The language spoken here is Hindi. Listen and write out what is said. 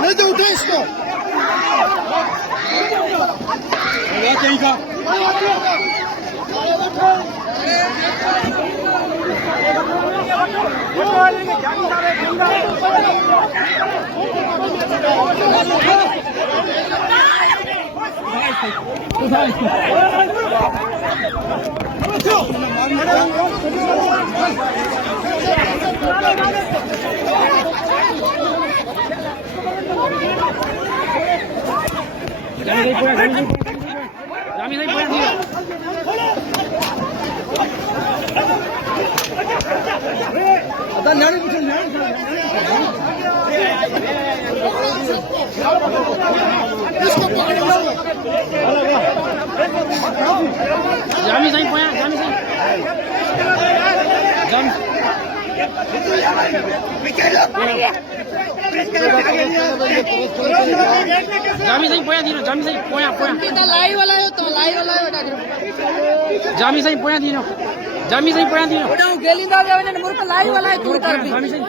नहीं तो उठे इसको जामी साईं पोयां जामी साईं जामी साईं पोयां दीनो जामी साईं पोयां पोयां लाइव वाला है तो लाइव वाला है बेटा जामी साईं पोयां दीनो जामी साईं पोयां दीनो बेटा हूं गेलिंदा आवे ने मुर्क लाइव वाला है तू कर भी जामी साईं